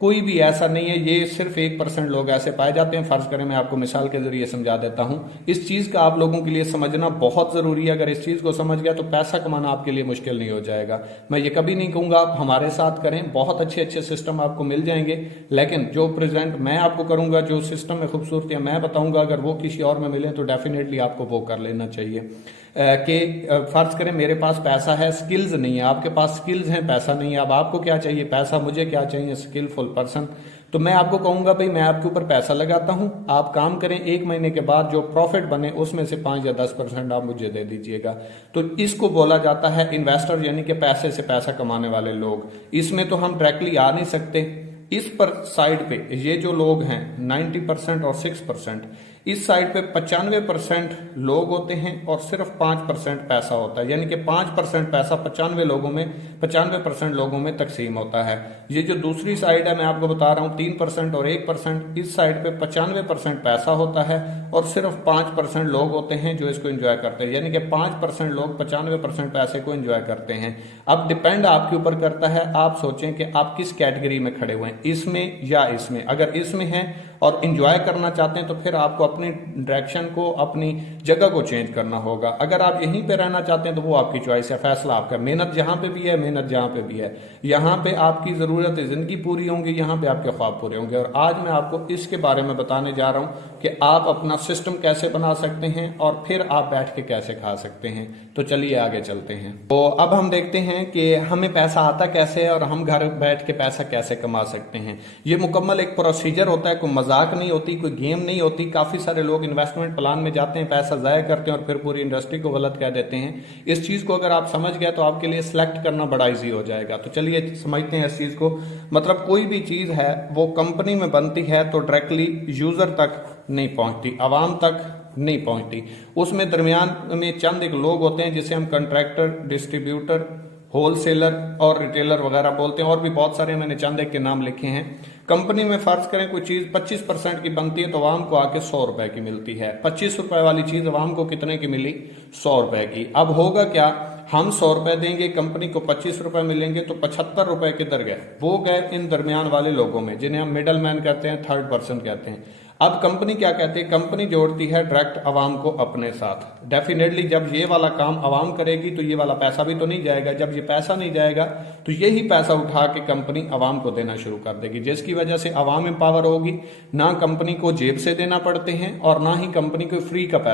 कोई भी ऐसा नहीं है, ये सिर्फ 1% लोग ऐसे पाए जाते हैं। फर्ज करें, मैं आपको मिसाल के जरिए समझा देता हूं। इस चीज का आप लोगों के लिए समझना बहुत जरूरी है। अगर इस चीज को समझ गया तो पैसा कमाना आपके लिए मुश्किल नहीं हो जाएगा। मैं ये कभी नहीं कहूंगा आप हमारे साथ करें, बहुत अच्छे अच्छे सिस्टम आपको मिल जाएंगे, लेकिन जो प्रेजेंट मैं आपको करूंगा, जो सिस्टम में खूबसूरतियां मैं बताऊंगा, अगर वो किसी और में मिले तो डेफिनेटली आपको वो कर लेना चाहिए। कि फर्ज करें मेरे पास पैसा है, स्किल्स नहीं है, आपके पास स्किल्स हैं, पैसा नहीं है। अब आपको क्या चाहिए? पैसा। मुझे क्या चाहिए? Skillful person. तो मैं आपको कहूंगा भाई मैं आपके ऊपर पैसा लगाता हूं, आप काम करें, 1 महीने के बाद जो प्रॉफिट बने उसमें से 5 या 10% आप मुझे दे दीजिएगा। तो इसको बोला जाता है इन्वेस्टर, यानी कि पैसे से पैसा कमाने वाले लोग। इसमें तो हम डायरेक्टली आ नहीं सकते। इस पर साइड पे ये जो लोग हैं 90% और 6%, इस साइड पे 95% लोग होते हैं और सिर्फ 5% पैसा होता है, यानी कि 5% पैसा 95% लोगों में तकसीम होता है। ये जो दूसरी साइड है मैं आपको बता रहा हूं 3% और 1%, इस साइड पे 95% पैसा होता है और सिर्फ 5% लोग होते हैं जो इसको एंजॉय करते हैं, यानी कि 5% लोग 95% पैसे को एंजॉय करते हैं। अब डिपेंड आपके ऊपर करता है, आप सोचें कि आप किस कैटेगरी में खड़े हुए हैं, इसमें या इसमें। अगर इसमें हैं और इंजॉय करना चाहते हैं तो फिर आपको अपनी डायरेक्शन को, अपनी जगह को चेंज करना होगा। अगर आप यहीं पे रहना चाहते हैं तो वो आपकी चॉइस है, फैसला आपका। मेहनत जहां पे भी है, मेहनत जहां पे भी है, यहां पे आपकी जरूरत जिंदगी पूरी होंगी, यहां पे आपके ख्वाब पूरे होंगे। और आज मैं आपको इसके बारे में बताने जा रहा हूं कि आप अपना सिस्टम कैसे बना सकते हैं और फिर आप बैठ के कैसे खा सकते हैं। तो चलिए आगे चलते हैं। तो अब हम देखते हैं कि हमें पैसा आता कैसे है और हम घर बैठ के पैसा कैसे कमा सकते हैं। ये मुकम्मल एक प्रोसीजर होता है, कोई मजाक नहीं होती, कोई गेम नहीं होती। काफी सारे लोग इन्वेस्टमेंट प्लान में जाते हैं, पैसा जाया करते हैं और फिर पूरी इंडस्ट्री को गलत कह देते हैं। इस चीज को अगर आप समझ गए तो आपके लिए सिलेक्ट करना बड़ा इजी हो जाएगा। तो चलिए समझते हैं इस चीज को। मतलब कोई भी चीज है वो कंपनी में बनती है तो डायरेक्टली यूजर तक नहीं पहुंचती, आवाम तक नहीं पहुंचती। उसमें दरमियान में चंद एक लोग होते हैं जिसे हम कंट्रैक्टर, डिस्ट्रीब्यूटर, होलसेलर और रिटेलर वगैरह बोलते हैं। और भी बहुत सारे मैंने चंद एक के नाम लिखे हैं। कंपनी में फर्ज करें कोई चीज 25% की बनती है तो आवाम को आके 100 रुपए की मिलती है। 25 रुपए वाली चीज आवाम को कितने की मिली? 100 रुपए की। अब होगा क्या, हम 100 रुपए देंगे, कंपनी को 25 रुपए मिलेंगे, तो 75 रुपए किधर गए? वो गए इन दरमियान वाले लोगों में, जिन्हें हम मिडल मैन कहते हैं, थर्ड पर्सन कहते हैं। अब कंपनी क्या कहती है? कंपनी जोड़ती है डायरेक्ट अवाम को अपने साथ। डेफिनेटली जब ये वाला काम अवाम करेगी तो ये वाला पैसा भी तो नहीं जाएगा। जब ये पैसा नहीं जाएगा तो यही पैसा उठा के कंपनी अवाम को देना शुरू कर देगी, जिसकी वजह से अवाम एम्पावर होगी। ना कंपनी को जेब से देना पड़ते हैं और ना ही कंपनी को फ्री का पैसा